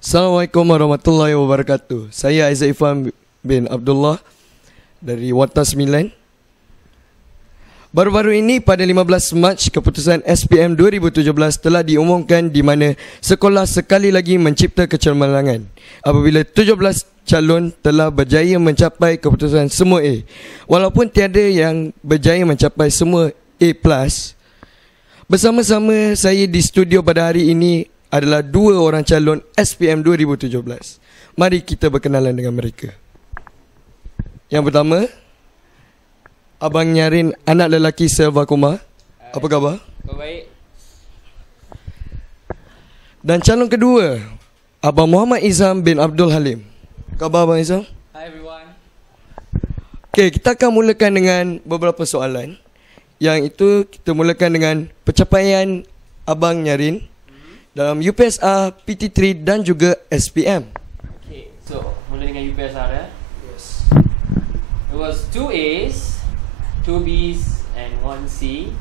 Assalamualaikum warahmatullahi wabarakatuh. Saya Izham bin Abdullah dari Warta9. Baru-baru ini pada 15 Mac keputusan SPM 2017 telah diumumkan di mana sekolah sekali lagi mencipta kecemerlangan apabila 17 calon telah berjaya mencapai keputusan semua A. Walaupun tiada yang berjaya mencapai semua A+, bersama-sama saya di studio pada hari ini adalah dua orang calon SPM 2017. Mari kita berkenalan dengan mereka. Yang pertama, Abang Gnyarienn, anak lelaki Selva Kumar. Apa khabar? Baik. Dan calon kedua, Abang Mohamad Izham Abd Halim. Khabar Abang Izham? Hi everyone. Okay, kita akan mulakan dengan beberapa soalan. Yang itu kita mulakan dengan pencapaian Abang Gnyarienn dalam UPSR, PT3 dan juga SPM. Okay, so mula dengan UPSR Yes. It was 2 A's, 2 B's and 1 C.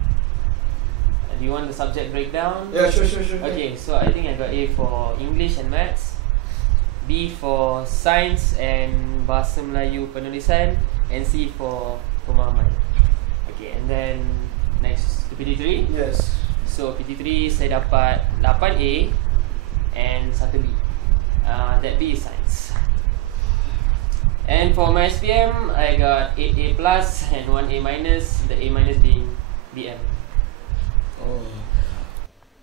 Do you want the subject breakdown? Yeah, sure. Okay, so I think I got A for English and Maths, B for Science and Bahasa Melayu Penulisan, and C for Pemahaman. Okay, and then next to PT3. Yes. So PT3 saya dapat 8A and 1B. That B is Science. And for my SPM, I got 8A plus and 1A minus. The A minus being BM.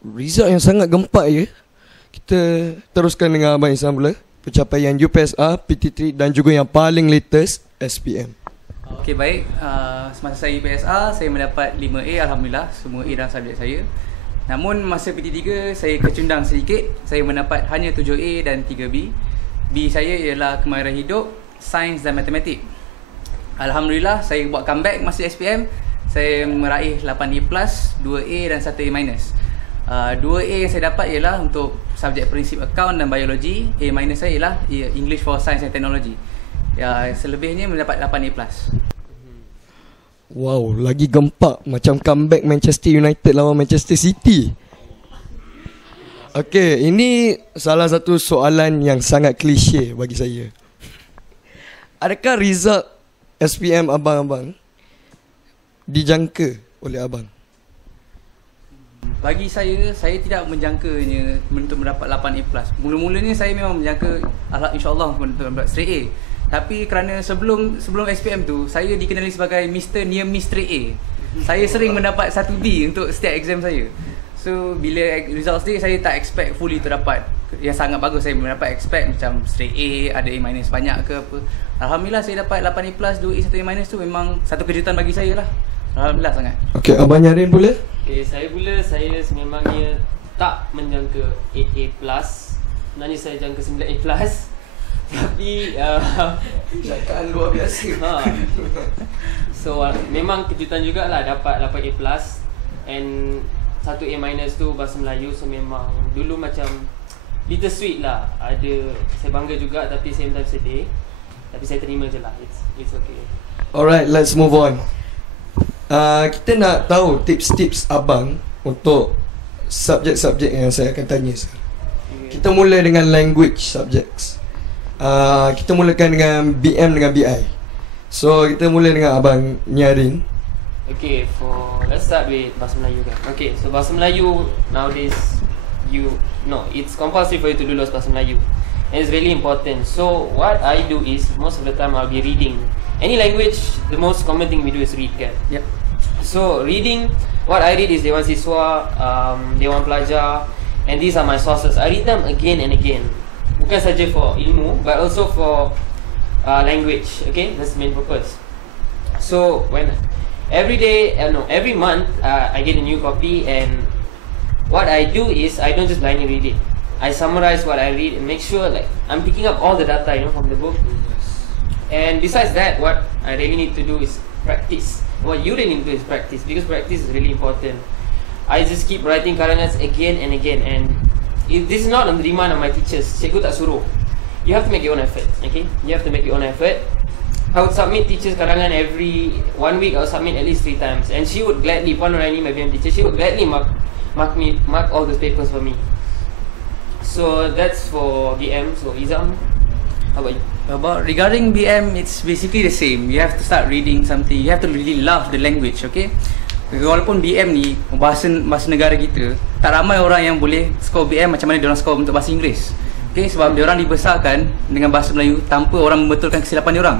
Result yang sangat gempak ya. Kita teruskan dengan Abang Izham pula. Pencapaian UPSR, PT3 dan juga yang paling latest SPM. Okey, baik. Semasa saya UPSR, saya mendapat 5A, Alhamdulillah. Semua A dalam subjek saya. Namun masa PT3 saya kecundang sedikit. Saya mendapat hanya 7A dan 3B. B saya ialah kemahiran hidup, sains dan matematik. Alhamdulillah saya buat comeback masa SPM. Saya meraih 8A+, 2A dan 1A-. 2A yang saya dapat ialah untuk subjek prinsip account dan biologi. A- saya ialah English for Science and Technology. Ya, selebihnya mendapat 8A+. Wow, lagi gempak macam comeback Manchester United lawan Manchester City. Okay, ini salah satu soalan yang sangat klise bagi saya. Adakah result SPM abang-abang dijangka oleh abang? Bagi saya tidak menjangkanya untuk mendapat 8A+. Mula-mulanya saya memang menjangka insya-Allah untuk mendapat straight A. Tapi kerana sebelum SPM tu saya dikenali sebagai Mr. Near Miss Straight A. Saya sering mendapat 1B untuk setiap exam saya. So bila results dia saya tak expect fully tu dapat yang sangat bagus. Saya mendapat expect macam straight A, ada A- banyak ke apa. Alhamdulillah saya dapat 8A+, 2A, 1A- tu memang satu kejutan bagi saya lah. Alhamdulillah sangat. Okay, Abang Gnyarienn pula? Okay, saya sememangnya tak menjangka 8A+. Sebenarnya saya jangka 9A+. Tapi Cakap luar biasa. So memang kejutan jugalah dapat 8A+. And 1A- tu Bahasa Melayu. So memang dulu macam little sweet lah. Saya bangga juga tapi same time sedih. Tapi saya terima je lah. It's okay. Alright, let's move on. Kita nak tahu tips-tips abang untuk subjek-subjek yang saya akan tanya sekarang. Okay. Kita mula dengan language subjects. Kita mulakan dengan BM dengan BI. So kita mula dengan Abang Gnyarienn. Okay, let's start with Bahasa Melayu kan. Okay, so Bahasa Melayu nowadays it's compulsory for you to do those Bahasa Melayu. And it's really important. So what I do is most of the time I'll be reading. Any language, the most common thing we do is read kan. Yep. So reading, what I read is Dewan Siswa, Dewan Pelajar, and these are my sources. I read them again and again. Bukan saja for ilmu, but also for language. Okay, that's the main purpose. So every month I get a new copy, and what I do is I don't just blindly read it. I summarize what I read and make sure like I'm picking up all the data from the book. And besides that, what I really need to do is practice. What you really need to do is practice, because practice is really important. I just keep writing karangan again and again, and this is not on the demand of my teachers. Cikgu tak suruh. You have to make your own effort. Okay, you have to make your own effort. I would submit teachers karangan every 1 week. I would submit at least 3 times, and she would gladly, Puan Nuraini, my BM teacher, she would gladly mark all those papers for me. So that's for BM. So Izham, how about you? About regarding BM, it's basically the same. You have to start reading something. You have to really love the language, okay? Walaupun BM ni bahasa negara kita, tak ramai orang yang boleh score BM macam mana diorang score untuk bahasa Inggeris. Okay, sebab diorang dibesarkan dengan bahasa Melayu tanpa orang membetulkan kesilapan diorang.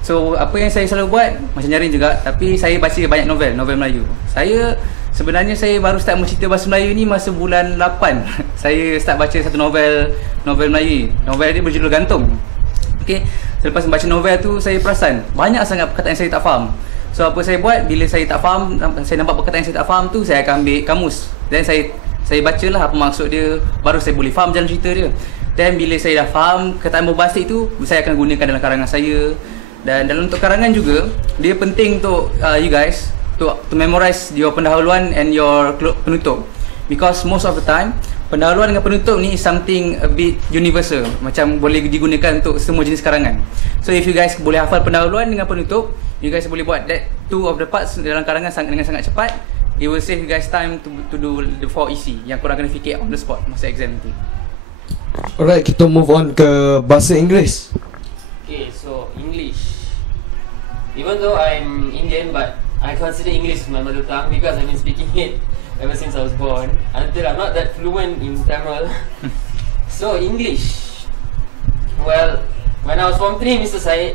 So apa yang saya selalu buat, macam Gnyarienn juga, tapi saya baca banyak novel Melayu. Sebenarnya saya baru start mencerita bahasa Melayu ni masa bulan 8. Saya start baca satu novel Melayu. Novel dia berjudul Gantung. Okay, selepas membaca novel tu saya perasan banyak sangat perkataan yang saya tak faham. So apa saya buat, bila saya tak faham, saya nampak perkataan yang saya tak faham tu, saya akan ambil kamus. Dan saya bacalah apa maksud dia, baru saya boleh faham jalan cerita dia. Dan bila saya dah faham perkataan bombastik tu, saya akan gunakan dalam karangan saya. Dan dalam untuk karangan juga, dia penting untuk you guys to memorize your pendahuluan and your penutup. Because most of the time, pendahuluan dengan penutup ni is something a bit universal, macam boleh digunakan untuk semua jenis karangan. So if you guys boleh hafal pendahuluan dengan penutup, you guys boleh buat that two of the parts dalam karangan dengan sangat cepat. It will save you guys time to do the 4 EC yang korang kena fikir on the spot masa exam nanti. Alright, kita move on ke bahasa Inggeris. Okay, so English. Even though I'm Indian, but I consider English my mother tongue because I've been speaking it ever since I was born, until I'm not that fluent in Tamil. So English, well, when I was form 3, Mr. Syed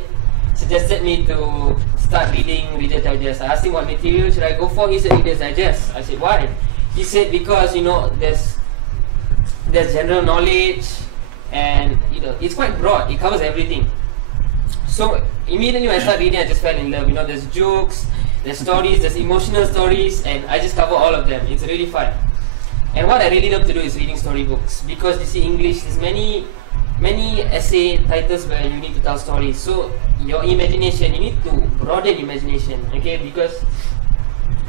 suggested me to start reading Reader's Digest. I asked him what material should I go for. He said Reader's Digest. I said why? He said because there's general knowledge, and it's quite broad. It covers everything. So immediately when I started reading, I just fell in love. There's jokes, there's stories, there's emotional stories, and I just cover all of them. It's really fun. And what I really love to do is reading storybooks, because you see English, there's many essay titles where you need to tell stories. So your imagination, you need to broaden imagination, okay? Because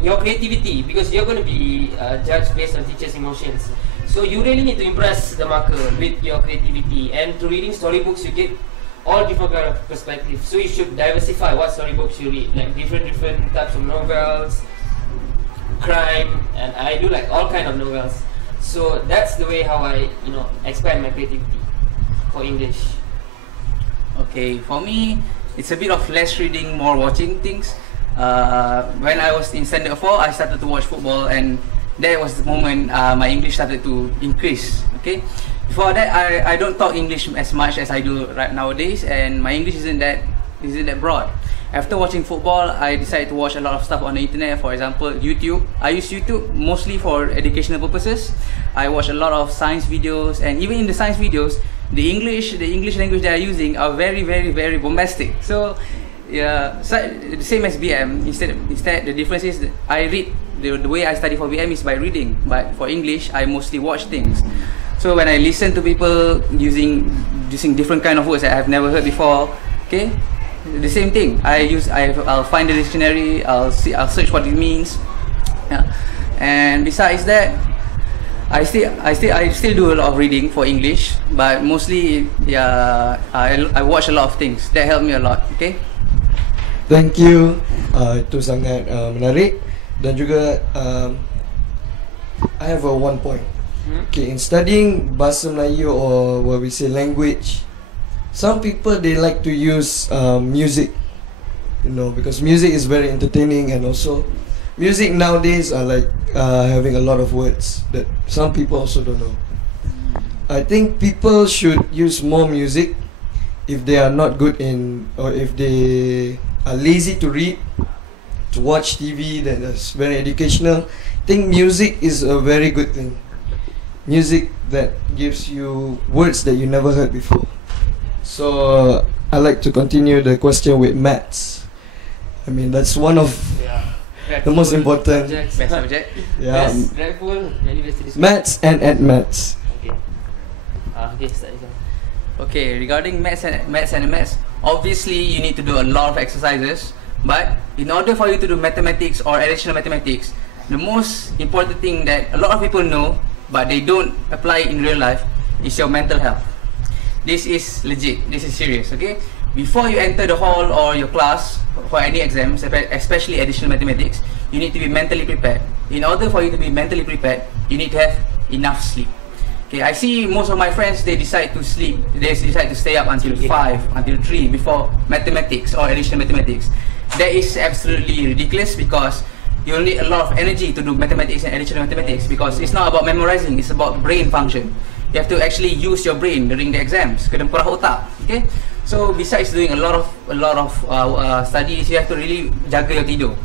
your creativity, because you're going to be judged based on teachers' emotions. So you really need to impress the marker with your creativity. And through reading storybooks, you get all different kind of perspectives. So you should diversify what storybooks you read, like different types of novels, crime, and I do like all kind of novels. So that's the way how I expand my creativity for English. Okay, for me, it's a bit of less reading, more watching things. When I was in standard 4, I started to watch football, and that was the moment my English started to increase. Okay, before that, I don't talk English as much as I do right nowadays, and my English isn't that broad. After watching football, I decided to watch a lot of stuff on the internet. For example, YouTube. I use YouTube mostly for educational purposes. I watch a lot of science videos, and even in the science videos, the English language they are using are very, very, very bombastic. So yeah, so the same as BM. Instead the difference is that I read. The way I study for BM is by reading, but for English, I mostly watch things. So when I listen to people using different kind of words that I've never heard before, okay, the same thing. I'll find the dictionary. I'll search what it means. Yeah. And besides that, I still do a lot of reading for English, but mostly I watch a lot of things that help me a lot. Okay. Thank you. Itu sangat menarik. Dan juga I have one point. Okay, in studying bahasa Melayu, or what we say language, some people they like to use music, because music is very entertaining, and also music nowadays are like having a lot of words that some people also don't know. I think people should use more music if they are not good in, or if they are lazy to read, to watch TV that is very educational. I think music is a very good thing. Music that gives you words that you never heard before. So I like to continue the question with maths. I mean, that's one of the most important subject. Yeah, Best, dreadful, very best. maths and maths. Okay. Okay, start. Okay, regarding maths, obviously you need to do a lot of exercises. But in order for you to do mathematics or additional mathematics, the most important thing that a lot of people know but they don't apply in real life is your mental health. This is legit, this is serious, okay? Before you enter the hall or your class for any exams, especially additional mathematics, you need to be mentally prepared. In order for you to be mentally prepared, you need to have enough sleep. Okay, I see most of my friends, they decide to sleep, they decide to stay up until 5, until 3 before mathematics or additional mathematics. That is absolutely ridiculous because you need a lot of energy to do mathematics and additional mathematics because it's not about memorizing, it's about brain function. You have to actually use your brain during the exams. Kena perah otak. Okay, so besides doing a lot of studies, you have to really jaga your tidur.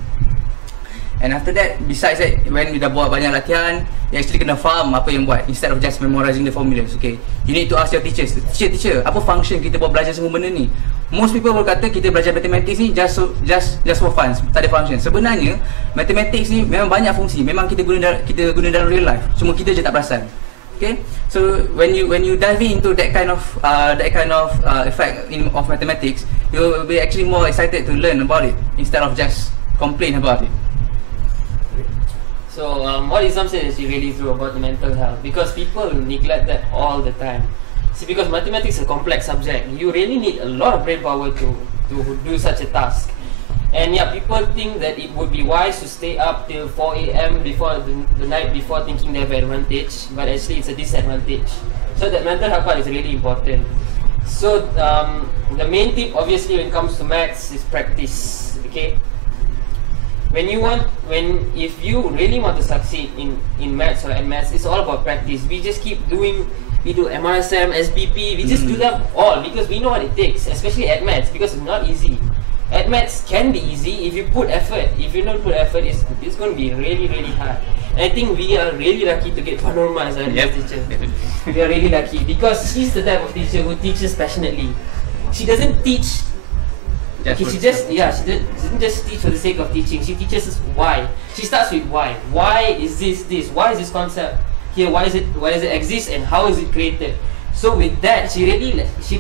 And after that, besides that, when you dah buat banyak latihan, you actually kena faham apa yang buat instead of just memorizing the formulas. Okay, you need to ask your teachers, teacher, apa function kita buat belajar semua benda ni? Most people berkata kita belajar mathematics ni just for fun, tak ada function. Sebenarnya mathematics ni memang banyak fungsi, memang kita guna dalam real life, cuma kita je tak perasan. Okay, so when you dive into that kind of effect of mathematics, you will be actually more excited to learn about it instead of just complain about it. So what Izham said is really true about the mental health because people neglect that all the time. See, because mathematics is a complex subject, you really need a lot of brain power to do such a task. And yeah, people think that it would be wise to stay up till 4 AM before the night before thinking they have advantage, but actually it's a disadvantage. So that mental health part is really important. So the main tip obviously when it comes to maths is practice. Okay, if you really want to succeed in maths or at maths, it's all about practice. We just keep doing, we do MRSM, SBP, we just do them all because we know what it takes, especially at maths because it's not easy. At maths can be easy if you put effort. If you don't put effort, it's going to be really, really hard. And I think we are really lucky to get Panorama as our teacher. We are really lucky because she's the type of teacher who teaches passionately. She doesn't teach. She doesn't just teach for the sake of teaching. She teaches us why. She starts with why. Why is this? Why is this concept here? Why does it exist? And how is it created? So with that, she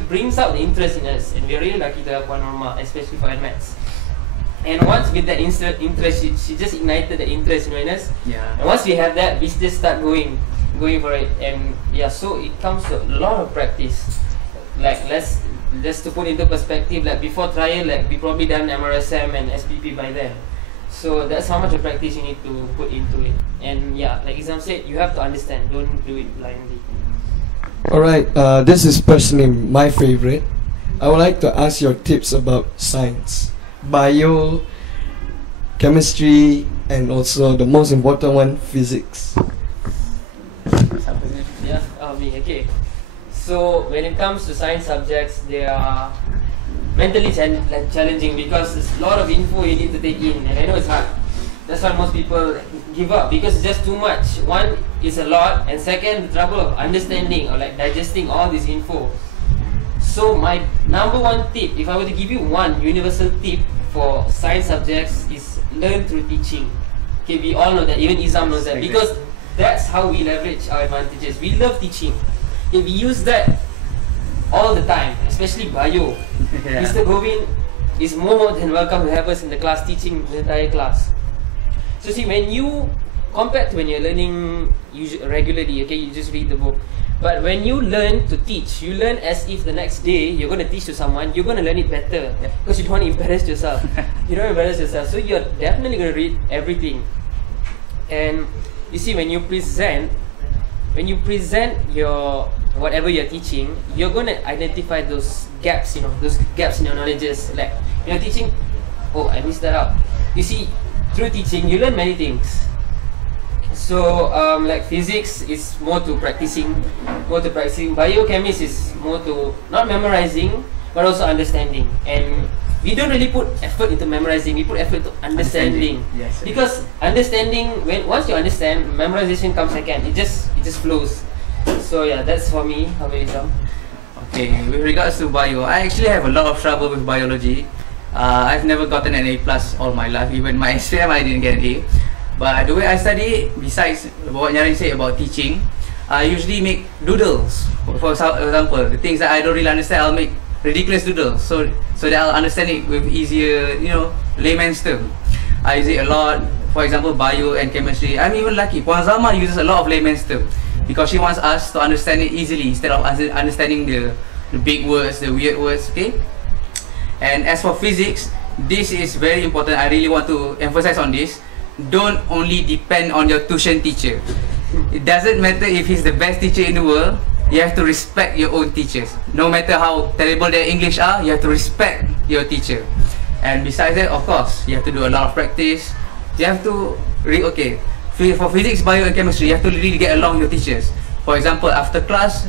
brings out the interest in us, and we're really lucky to have Panorama, especially for maths. And once with that interest, she just ignited the interest in us. Yeah. And once we have that, we just start going for it. And yeah, so it comes to a lot of practice. Like just to put into perspective, like before trial, like we probably done MRSM and SPP by then. So that's how much of practice you need to put into it. And yeah, like Izham said, you have to understand, don't do it blindly. Alright, this is personally my favorite. I would like to ask your tips about science, bio, chemistry, and also the most important one, physics. Yeah, me, okay. So when it comes to science subjects, they are mentally challenging because there's a lot of info you need to take in, and I know it's hard. That's why most people give up because it's just too much. One is a lot, and second, the trouble of understanding or like digesting all this info. So my number one tip, if I were to give you one universal tip for science subjects, is learn through teaching. Okay, we all know that, even Izham knows that, because that's how we leverage our advantages. We love teaching. Okay, we use that all the time, especially bio. Yeah. Mr. Govind is more than welcome to have us in the class, teaching the entire class. So see, when you, compared to when you're learning regularly, okay, you just read the book. But when you learn to teach, you learn as if the next day you're going to teach to someone, you're going to learn it better. Because you don't want to embarrass yourself. You don't embarrass yourself. So you're definitely going to read everything. And you see, when you present your whatever you're teaching, you're going to identify those gaps, those gaps in your knowledges. Like, you're teaching, oh, I missed that out. You see, through teaching, you learn many things. So, like physics is more to practicing. Biochemist is more to not memorizing, but also understanding. And we don't really put effort into memorizing. We put effort to understanding. Yes. Because understanding, once you understand, memorization comes second. It just flows. So yeah, that's for me. How about you, Tom? Okay, with regards to bio, I actually have a lot of trouble with biology. I've never gotten an A+ all my life. Even my SPM, I didn't get an A. But the way I study, besides what Gnyarienn said about teaching, I usually make doodles. For example, the things that I don't really understand, I'll make ridiculous doodles so that I'll understand it with easier, layman's term. I use it a lot. For example, bio and chemistry. I'm even lucky. Puan Zama uses a lot of layman's term because she wants us to understand it easily instead of understanding the big words, the weird words. Okay. And as for physics, this is very important. I really want to emphasize on this. Don't only depend on your tuition teacher. It doesn't matter if he's the best teacher in the world. You have to respect your own teachers. No matter how terrible their English are, you have to respect your teacher. And besides that, of course, you have to do a lot of practice. You have to for physics, bio and chemistry, you have to really get along with your teachers. For example, after class,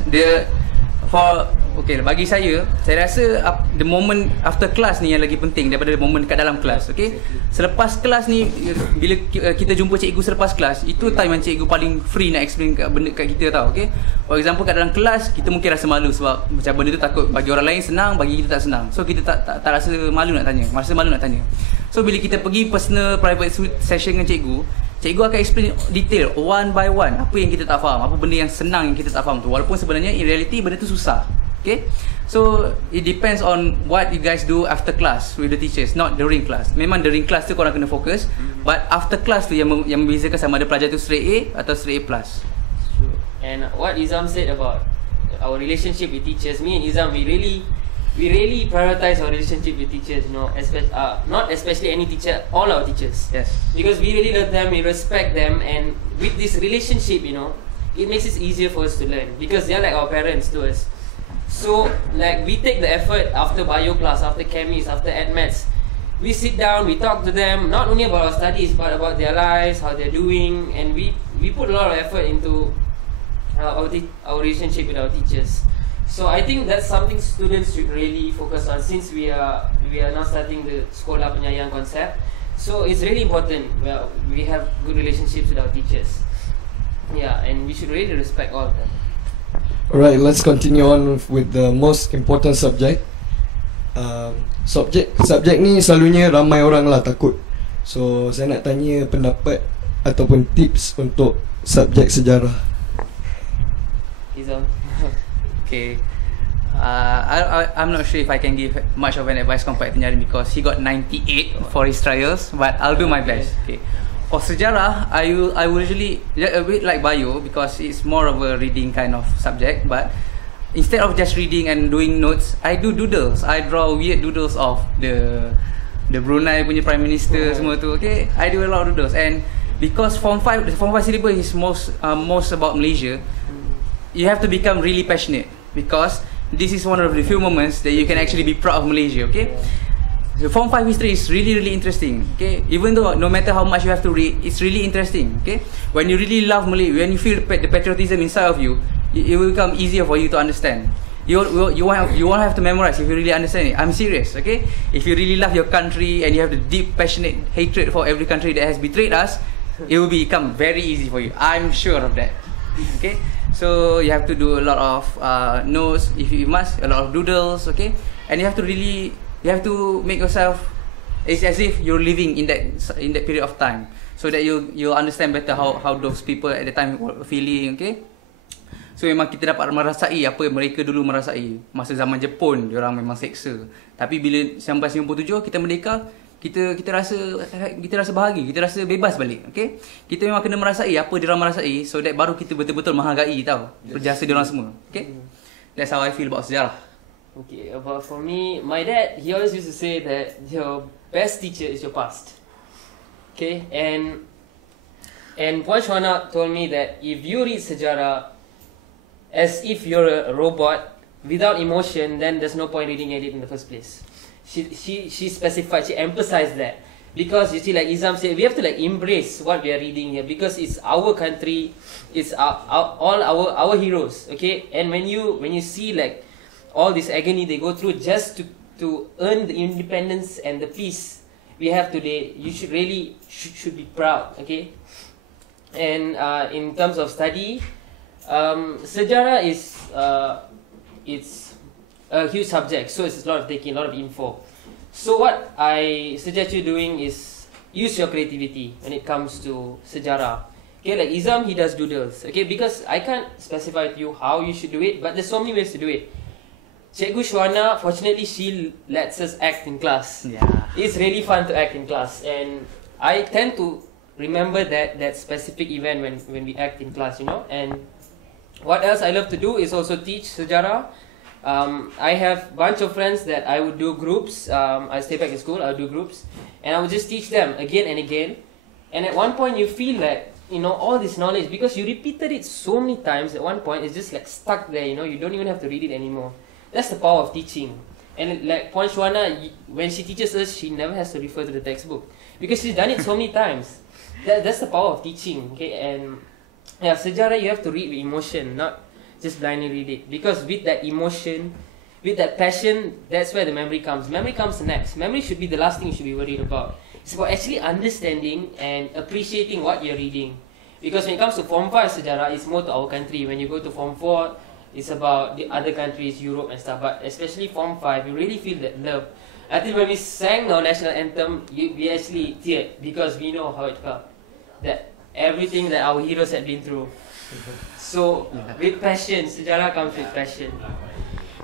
bagi saya rasa the moment after class ni yang lagi penting daripada moment dekat dalam kelas. Okay, selepas kelas ni, bila kita jumpa cikgu selepas kelas, itu time yang cikgu paling free nak explain benda kat kita tau. Okay, for example kat dalam kelas kita mungkin rasa malu sebab macam benda tu takut bagi orang lain senang, bagi kita tak senang. So kita tak rasa malu nak tanya, So bila kita pergi personal private session dengan cikgu akan explain detail one by one apa yang kita tak faham, apa benda yang senang yang kita tak faham tu, walaupun sebenarnya in reality benda tu susah. Okay, so it depends on what you guys do after class with the teachers, not during class. Memang during class tu korang kena fokus, but after class tu yang membezakan sama ada pelajar tu straight A atau straight A plus. And what Izham said about our relationship with teachers, me and Izham, we really prioritize our relationship with teachers, you know, not especially any teacher, all our teachers. Yes. Because we really love them, we respect them, and with this relationship, you know, it makes it easier for us to learn because they're like our parents to us. So, like, we take the effort after bio class, after chemis, after admats. We sit down, we talk to them, not only about our studies, but about their lives, how they're doing, and we put a lot of effort into our relationship with our teachers. So, I think that's something students should really focus on since we are now starting the Sekolah Penyayang concept. So, it's really important we have good relationships with our teachers. Yeah, and we should really respect all of them. Alright, let's continue on with the most important subject. Subjek ni selalunya ramai orang lah takut. So saya nak tanya pendapat ataupun tips untuk subjek sejarah. Izham. Okay, I'm not sure if I can give much of an advice compared to Gnyarienn because he got 98 for his trials, but I'll do my best. Okay. For sejarah, I will usually a bit like bio because it's more of a reading kind of subject. But instead of just reading and doing notes, I do doodles. I draw weird doodles of the Brunei punya Prime Minister semua tu. Okay, I do a lot of doodles. And because Form 5 syllabus is most about Malaysia, you have to become really passionate because this is one of the few moments that you can actually be proud of Malaysia. Okay. The Form 5 history is really interesting. Okay, even though no matter how much you have to read, it's really interesting. Okay, when you really love Malay, when you feel the patriotism inside of you, it will become easier for you to understand. You won't have to memorize if you really understand it. I'm serious. Okay, if you really love your country and you have the deep passionate hatred for every country that has betrayed us, it will become very easy for you. I'm sure of that. Okay, so you have to do a lot of notes if you must, a lot of doodles. Okay, and you have to make yourself, it's as if you're living in that period of time, so that you'll understand better how those people at the time were feeling. Okay, so memang kita dapat merasai apa mereka dulu merasai masa zaman Jepun, diorang memang seksa. Tapi bila 1997 kita merdeka, kita rasa bahagia, kita rasa bebas balik. Okay, kita memang kena merasai apa diorang merasai, so that baru kita betul-betul menghargai jasa diorang semua. Okay, that's how I feel about sejarah. Okay, but for me, my dad, he always used to say that your best teacher is your past. Okay, and Puan Shwana told me that if you read sejarah as if you're a robot without emotion, then there's no point reading it in the first place. She specified, she emphasized that because you see, like Izham said, we have to like embrace what we are reading here because it's our country, it's all our heroes. Okay, and when you see like all this agony they go through just to earn the independence and the peace we have today, you should really should be proud. Okay, and in terms of study, sejarah is it's a huge subject, so it's a lot of taking, a lot of info. So what I suggest you doing is use your creativity when it comes to sejarah. Okay, like Izham, he does doodles. Okay, because I can't specify to you how you should do it, but there's so many ways to do it. Cikgu Shwana, fortunately, she lets us act in class. Yeah. It's really fun to act in class, and I tend to remember that specific event when we act in class, you know. And what else I love to do is also teach sejarah. I have a bunch of friends that I would do groups. I stay back in school, I would do groups, and I would just teach them again and again. And at one point, you feel like you know, all this knowledge, because you repeated it so many times at one point, it's just like stuck there, you know, you don't even have to read it anymore. That's the power of teaching. And like Puan Shwana, when she teaches us, she never has to refer to the textbook, because she's done it so many times. That's the power of teaching, okay? And yeah, sejarah you have to read with emotion, not just blindly read it, because with that emotion, with that passion, that's where the memory comes. Memory comes next. Memory should be the last thing you should be worried about. It's about actually understanding and appreciating what you're reading. Because when it comes to Form 5 sejarah, it's more to our country. When you go to Form 4, it's about the other countries, Europe and stuff. But especially Form 5, you really feel that love. I think when we sang our national anthem, we actually teared, because we know how it felt. That everything that our heroes had been through. So, with passion, sejarah comes with passion.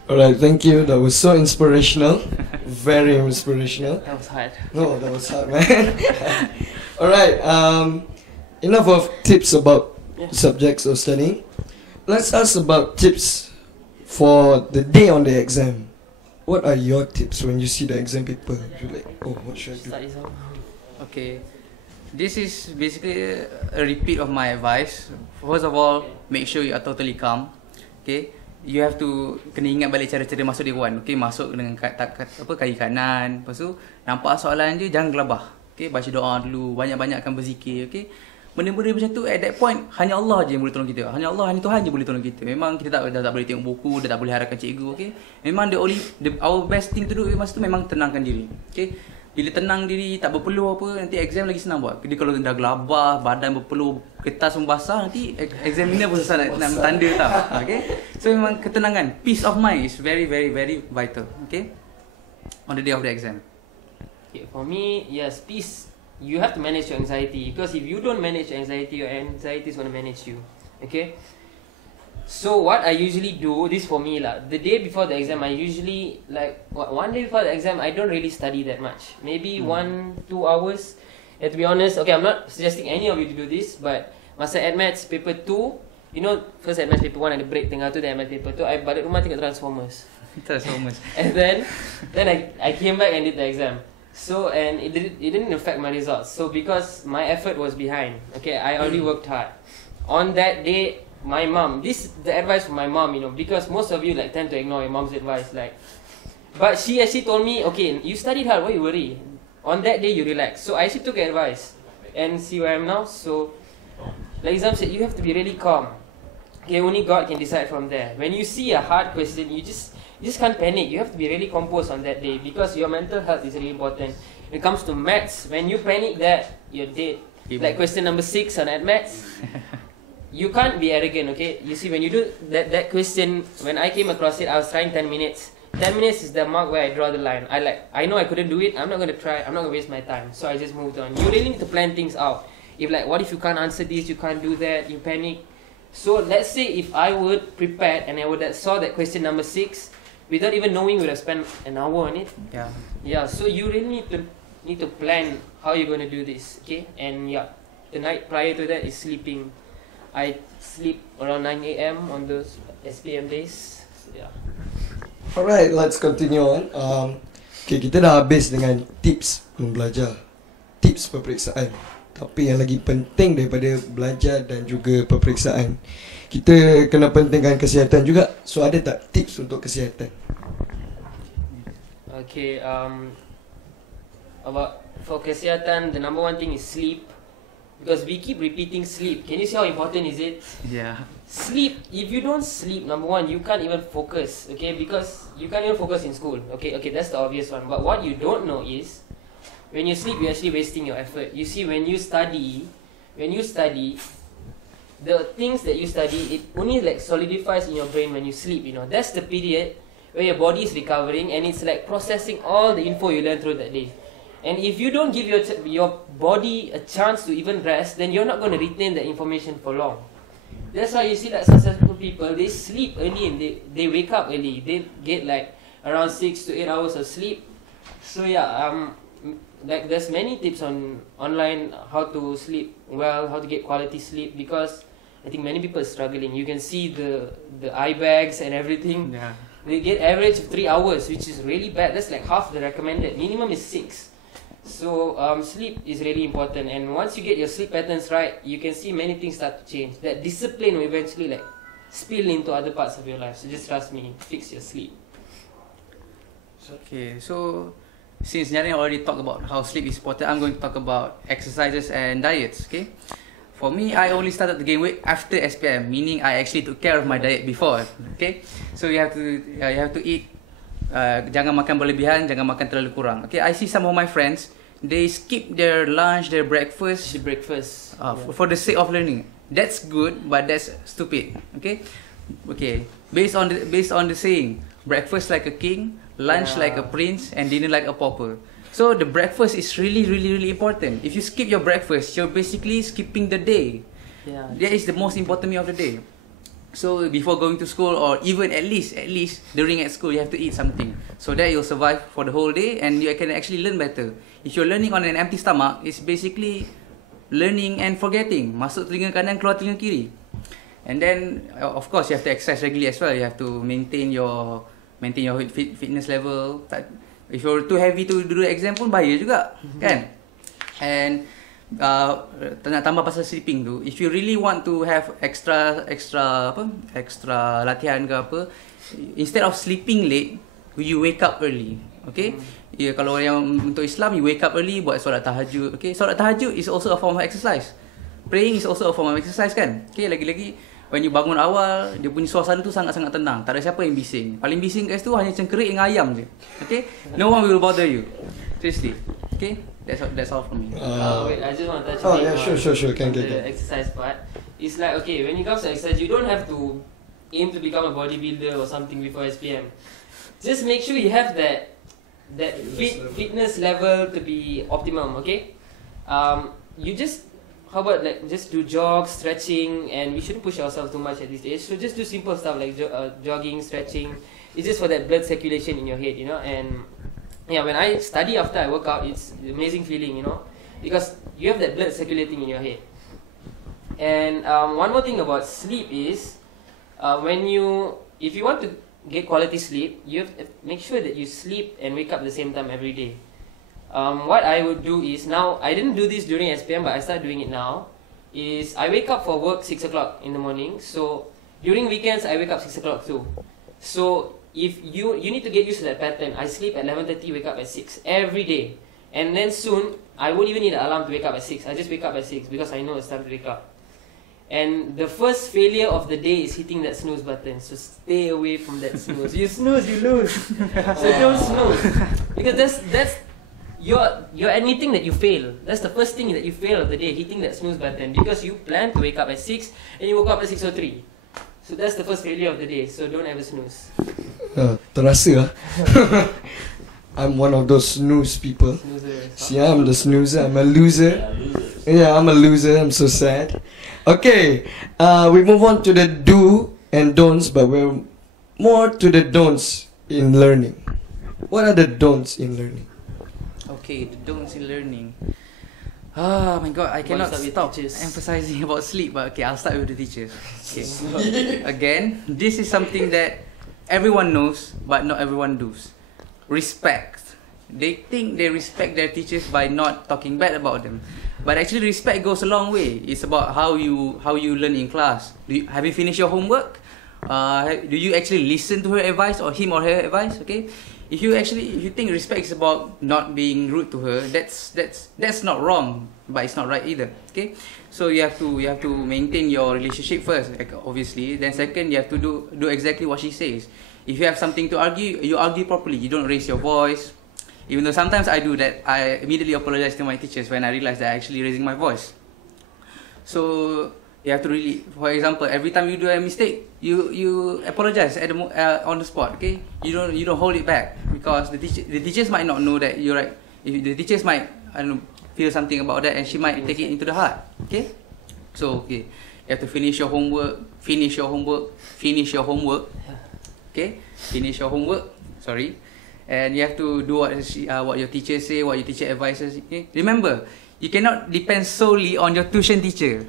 Alright, thank you. That was so inspirational. Very inspirational. That was hard. No, that was hard, man. Alright, enough of tips about subjects of studying. Let's ask about tips for the day on the exam. What are your tips when you see the exam paper? You're like, oh, what should I do? Okay, this is basically a repeat of my advice. First of all, make sure you are totally calm. Okay, you have to kena ingat balik cara-cara masuk dewan. Okay, masuk dengan kaki kanan. Lepas tu nampak soalan je, jangan gelabah. Okay, baca doa dulu, banyak-banyakkan berzikir. Okay, benda-benda macam tu, at that point hanya Allah je yang boleh tolong kita. Hanya Allah, hanya Tuhan je boleh tolong kita. Memang kita dah tak boleh tengok buku, dah tak boleh harapkan cikgu. Okay, memang our best thing to do masa tu memang tenangkan diri. Okay, bila tenang diri, tak berpeluh apa, nanti exam lagi senang buat. Jadi kalau dah gelabah, badan berpeluh, kertas pun basah, nanti examiner pun susah nak tanda tau. Okay, so memang ketenangan, peace of mind is very very very vital. Okay, on the day of the exam. Okay, for me, yes, peace. You have to manage your anxiety, because if you don't manage your anxiety is going to manage you. Okay, so what I usually do, this for me lah, the day before the exam, I usually like one day before the exam, I don't really study that much, maybe 1-2 hours. And to be honest, okay, I'm not suggesting any of you to do this, but masa AdMaths paper 2, you know, first AdMaths paper 1 ada break tengah tu, then AdMaths paper 2, I balik rumah tengok Transformers. And then I came back and did the exam. So, and it didn't affect my results. So because my effort was behind, okay, I already worked hard. On that day, my mom, this is the advice from my mom, you know, because most of you like tend to ignore your mom's advice, like, but she actually told me, okay, you studied hard, why you worry? On that day you relax. So I actually took her advice and see where I am now. So like Izham said, you have to be really calm. Okay, only God can decide from there. When you see a hard question, you just can't panic. You have to be really composed on that day, because your mental health is really important. When it comes to maths, when you panic that, you're dead. Like question number 6 on maths, you can't be arrogant, okay? You see, when you do that question, when I came across it, I was trying 10 minutes. 10 minutes is the mark where I draw the line. I know I couldn't do it, I'm not going to try, I'm not going to waste my time. So I just moved on. You really need to plan things out. If like, what if you can't answer this, you can't do that, you panic. So let's say if I would prepare and I would have saw that question number 6, without even knowing, we would have spent an hour on it. Yeah, so you really need to plan how you're going to do this, okay? And yeah, the night prior to that is sleeping. I sleep around 9 AM on those SPM days. So, yeah. Alright, let's continue on. Okay, kita dah habis dengan tips membelajar, tips peperiksaan. Tapi yang lagi penting daripada belajar dan juga peperiksaan, kita kena pentingkan kesihatan juga. So ada tak tips untuk kesihatan? Okay, for kesihatan, the number one thing is sleep. Because we keep repeating sleep. Can you see how important is it? Yeah. Sleep. If you don't sleep, number one, you can't even focus. Okay, because you can't even focus in school. Okay, that's the obvious one. But what you don't know is, when you sleep, you're actually wasting your effort. You see, when you study, the things that you study, it only like solidifies in your brain when you sleep. You know, that's the period where your body is recovering and it's like processing all the info you learned through that day. And if you don't give your body a chance to even rest, then you're not going to retain the information for long. That's why you see that successful people, they sleep early and they wake up early. They get like around 6 to 8 hours of sleep. So yeah, like there's many tips online how to sleep well, how to get quality sleep, because I think many people are struggling. You can see the eye bags and everything. Yeah. They get average of 3 hours, which is really bad. That's like half the recommended. Minimum is 6. So sleep is really important, and once you get your sleep patterns right, you can see many things start to change. That discipline will eventually like spill into other parts of your life. So just trust me, fix your sleep. Okay, so since Gnyarienn already talked about how sleep is important, I'm going to talk about exercises and diets. Okay, for me, I only started to gain weight after SPM, meaning I actually took care of my diet before. Okay, so you have to eat. Jangan makan berlebihan, jangan makan terlalu kurang. Okay, I see some of my friends, they skip their lunch, their breakfast, for the sake of learning. That's good, but that's stupid. Okay, based on the saying, breakfast like a king, lunch like a prince, and dinner like a pauper. So the breakfast is really important. If you skip your breakfast, you're basically skipping the day. That is the most important meal of the day. So before going to school, or even at least during at school, you have to eat something, so that you'll survive for the whole day and you can actually learn better. If you're learning on an empty stomach, it's basically learning and forgetting. Masuk telinga kanan, keluar telinga kiri. And then of course you have to exercise regularly as well. You have to maintain your fitness level. If you're too heavy to do the exam pun bahaya juga, kan? And nak tambah pasal sleeping tu, if you really want to have extra latihan ke apa, instead of sleeping late, you wake up early. Okay, kalau yang untuk Islam, you wake up early, buat solat tahajud. Okay, solat tahajud is also a form of exercise. Praying is also a form of exercise, kan? Okay, lagi-lagi when you bangun awal, dia punya suasana tu sangat-sangat tenang, tak ada siapa yang bising. Paling bising kat situ hanya cengkerik dengan ayam je. Okay, no one will bother you, seriously. Okay, that's all from me. Wait, I just want to touch on sure. Can the exercise part. It's like, okay, when it comes to exercise, you don't have to aim to become a bodybuilder or something before SPM. Just make sure you have that fitness level to be optimum. Okay, you just, how about like just do jogs, stretching, and we shouldn't push ourselves too much at this age. So just do simple stuff like jogging, stretching. It's just for that blood circulation in your head, you know. And yeah, when I study after I work out, it's an amazing feeling, you know, because you have that blood circulating in your head. And one more thing about sleep is, if you want to get quality sleep, you have to make sure that you sleep and wake up at the same time every day. What I would do is, now I didn't do this during SPM, but I started doing it now, is I wake up for work 6 o'clock in the morning. So during weekends I wake up 6 o'clock too. So if you need to get used to that pattern. I sleep at 11:30, wake up at 6 every day, and then soon I won't even need an alarm to wake up at 6. I just wake up at 6 because I know it's time to wake up. And the first failure of the day is hitting that snooze button. So stay away from that snooze. You snooze, you lose. So don't snooze, because that's you're admitting that you fail. That's the first thing that you fail of the day, hitting that snooze button, because you planned to wake up at 6 and you woke up at 6:03. So that's the first failure of the day. So don't ever snooze. Terasa I'm one of those snooze people. See, I'm the snoozer. I'm a loser. Yeah, I'm a loser. I'm so sad. Okay, we move on to the do and don'ts, but we're more to the don'ts in learning. What are the don'ts in learning? Okay, the don'ts in learning. Oh my god, I cannot stop emphasizing about sleep, but okay, I'll start with the teachers. Okay. Again, this is something that everyone knows, but not everyone does. Respect. They think they respect their teachers by not talking bad about them, but actually respect goes a long way. It's about how you learn in class. Have you finished your homework? Do you actually listen to her advice or him or her advice? Okay. If you think respect is about not being rude to her, that's not wrong, but it's not right either. Okay, so you have to maintain your relationship first, like, obviously. Then second, you have to do exactly what she says. If you have something to argue, you argue properly. You don't raise your voice. Even though sometimes I do that, I immediately apologize to my teachers when I realize that I'm actually raising my voice. So you have to really, for example, every time you do a mistake, you apologize on the spot. Okay, you don't hold it back, because the teachers might not know that you're right. The teachers might, I don't know, feel something about that, and she might take it into the heart. Okay, so you have to finish your homework. Okay, finish your homework. Sorry, and you have to do what your teacher say, what your teacher advises. Okay, remember, you cannot depend solely on your tuition teacher.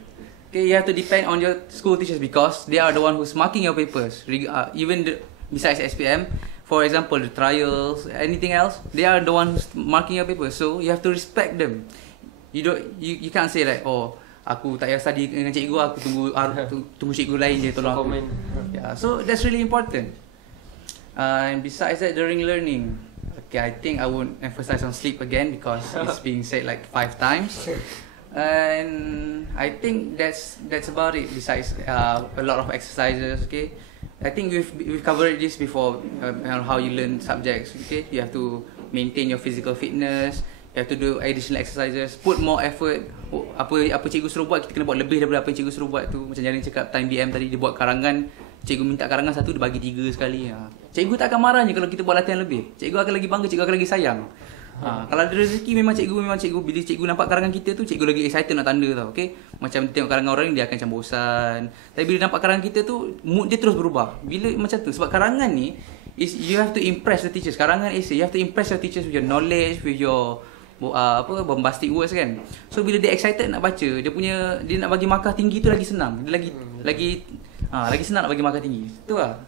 Okay, you have to depend on your school teachers, because they are the one who's marking your papers. Besides SPM, for example, the trials, anything else, they are the ones marking your paper. So you have to respect them. You can't say like, oh, aku tak payah study dengan cikgu, aku tunggu cikgu lain je tolong aku. Yeah, so that's really important. And besides that, during learning, okay, I think I won't emphasize on sleep again because it's being said like 5 times. And I think that's about it. Besides a lot of exercises, okay. I think we've covered this before, how you learn subjects. Okay, you have to maintain your physical fitness. You have to do additional exercises, put more effort. Apa cikgu suruh buat, kita kena buat lebih daripada apa yang cikgu suruh buat tu. Macam Gnyarienn cakap time BM tadi, dia buat karangan, cikgu minta karangan satu, dia bagi 3 sekali. Cikgu tak akan marahnya kalau kita buat latihan lebih. Cikgu akan lagi bangga, cikgu akan lagi sayang. Kalau ada rezeki memang cikgu. Bila cikgu nampak karangan kita tu, cikgu lagi excited nak tanda tau. Okay? Macam tengok karangan orang ni, dia akan macam bosan. Tapi bila nampak karangan kita tu, mood dia terus berubah. Bila macam tu, sebab karangan ni you have to impress the teachers. Karangan essay, you have to impress your teachers with your knowledge, with your bombastic words kan. So bila dia excited nak baca, dia nak bagi markah tinggi tu lagi senang. Dia lagi senang nak bagi markah tinggi. Tu lah.